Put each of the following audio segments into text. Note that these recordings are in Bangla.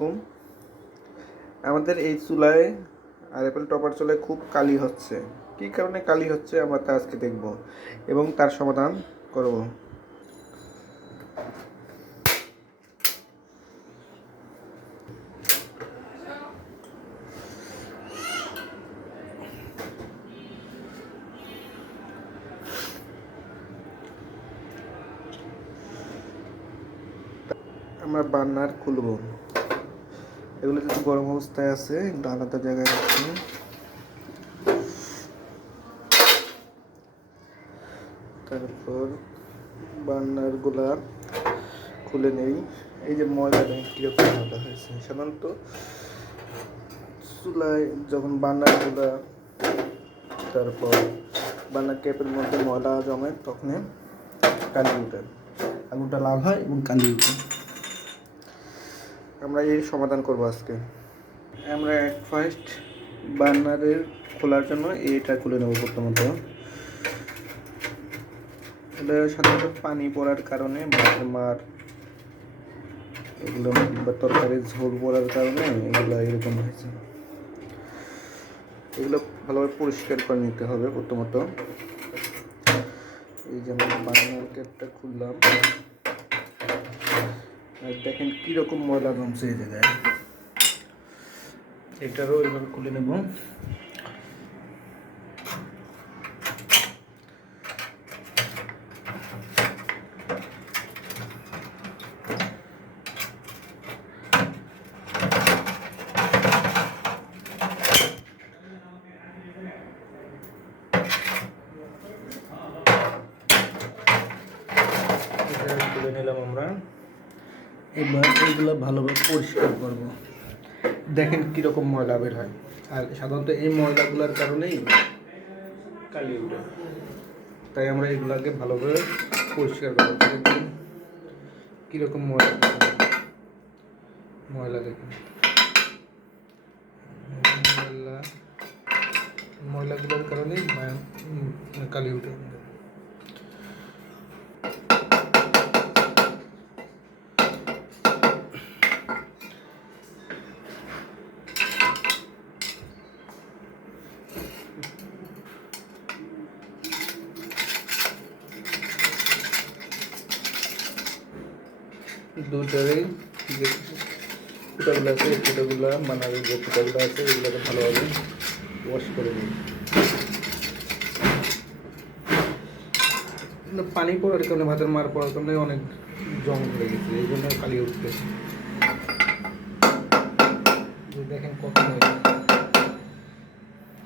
আলাইকুম। আমাদের এই চুলায় আর অ্যাপেল টপার চুলায় খুব কালি হচ্ছে। কী কারণে কালি হচ্ছে আমরা তা আজকে দেখব এবং তার সমাধান করব। আমরা বার্নার খুলব। এগুলো যদি গরম অবস্থায় আছে, একটু আলাদা জায়গায় রাখছি। তারপর বার্নারগুলা খুলে নেই। এই যে ময়লাটা কীরকম ময়লা হয়েছে? সাধারণত চুলায় যখন বার্নারগুলা, তারপর বার্নার ক্যাপের মধ্যে ময়লা জমে তখন কালি উঠে। আগুনটা লাল হয় এবং কালি উঠে। আমরা এর সমাধান করব আজকে। আমরা ফার্স্ট বার্নারের খোলার জন্য এটা খুলে নেব প্রথমত। সাধারণত পানি পড়ার কারণে, মাছের মার, এগুলো বা তরকারির ঝোল পড়ার কারণে এগুলো এরকম হয়েছে। এগুলো ভালোভাবে পরিষ্কার করে নিতে হবে প্রথমত। এই যেমন বার্নার ক্যাপটা খুললাম। দেখেন কীরকম ময়লা জমছে এই জায়গায়। এটারও এভাবে খুলে নেব। নিলাম আমরা। এবার এইগুলো ভালোভাবে পরিষ্কার করব। দেখেন কীরকম ময়লা বের হয়। আর সাধারণত এই ময়লাগুলোর কারণেই কালি উঠে। তাই আমরা এগুলাকে ভালোভাবে পরিষ্কার করব। দেখুন কীরকম ময়লা ময়লা দেখুন। ময়লা, ময়লাগুলোর কারণেই কালি উঠে। দুটারই আছে, এই যে আছে, এগুলোকে ভালোভাবে ওয়াশ করে নিই। পানি পড়ার কারণে ভাতের মার পড়ার কারণে অনেক জং হয়ে গেছে, এই জন্য কালি উঠতেছে দেখেন কত ময়লা।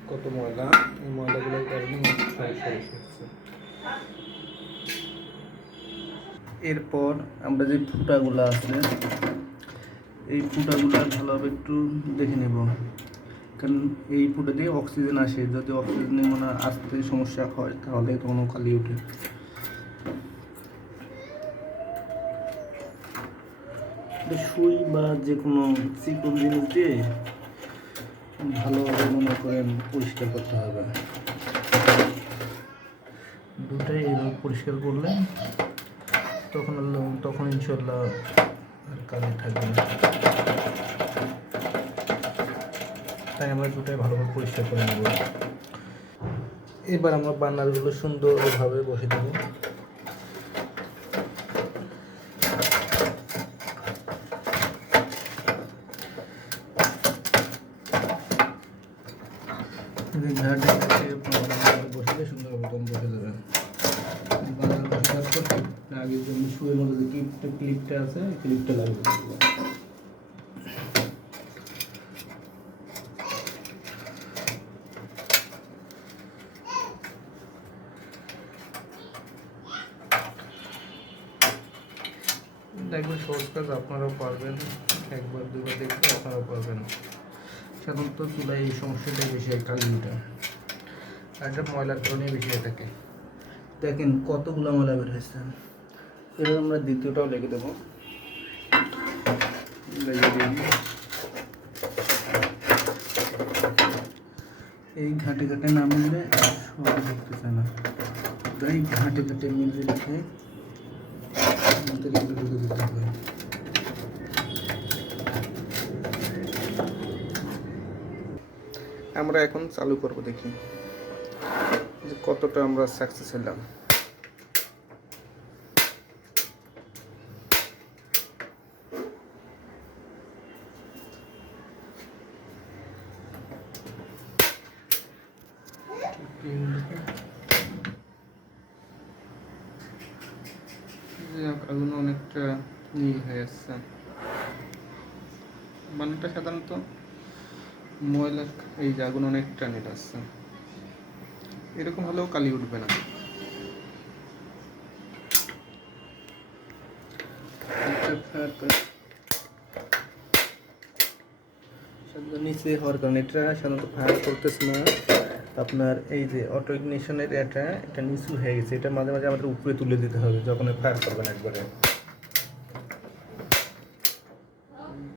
কত ময়লা, এই ময়লাগুলোর কারণে সমস্যা হচ্ছে এরপর আমরা যে ফুটাগুলো আছে, এই ফুটাগুলো ভালোভাবে একটু দেখে নেব। কারণ এই ফুটা দিয়ে অক্সিজেন আসে। যদি অক্সিজেনে মানে আসতে সমস্যা হয়, তাহলে তখন খালি উঠে সুই বা যে কোনো চিকন জিনিস দিয়ে ভালোভাবে মনে করেন পরিষ্কার করতে হবে। দুটাই এইভাবে পরিষ্কার করলে তখন তখন ইনশাল্লাহ আর কাজে থাকবে না। তাই আমরা দুটাই ভালোভাবে পরিষ্কার করে নেব। এবার আমরা বান্নারগুলো সুন্দরভাবে বসে দেবো। বসলে সুন্দর বসে যাবে আগের জন্য শুয়ের মধ্যে যে ক্লিপটা ক্লিপটা আছে ক্লিপটা লাগবে দেখবেন সহজ কাজ আপনারাও পারবেন। একবার দুবার দেখলে আপনারাও পারবেন। সাধারণত চুলায় এই সমস্যাটাই বেশি হয় কালিটা আর এটা ময়লার কারণে বেশি হয়ে থাকে। দেখেন কতগুলো ময়লা বের হয়েছে। এবার আমরা দ্বিতীয়টাও লেগে দেবো। লেগে এই ঘাটে ঘাটে না মিললে সবাই দেখতে চায় না। তাই ঘাটে ঘাটে মিলে রেখে আমাদের দিতে হবে। আমরা এখন চালু করব দেখি যে কতটা আমরা সাকসেস হলাম। আগুন অনেকটা নীল হয়ে আসছে। বানানটা সাধারণত ময়লা, এই যে আগুন অনেকটা নীল আসছে। এরকম হলেও কালি উঠবে না। নিচে হওয়ার কারণে এটা সাধারণত ফায়ার করতেছে না। আপনার এই যে অটো ইগনিশনের এটা একটা নিচু হয়ে গেছে, এটা মাঝে মাঝে আমাদের উপরে তুলে দিতে হবে, যখন ফায়ার করবেন একবারে।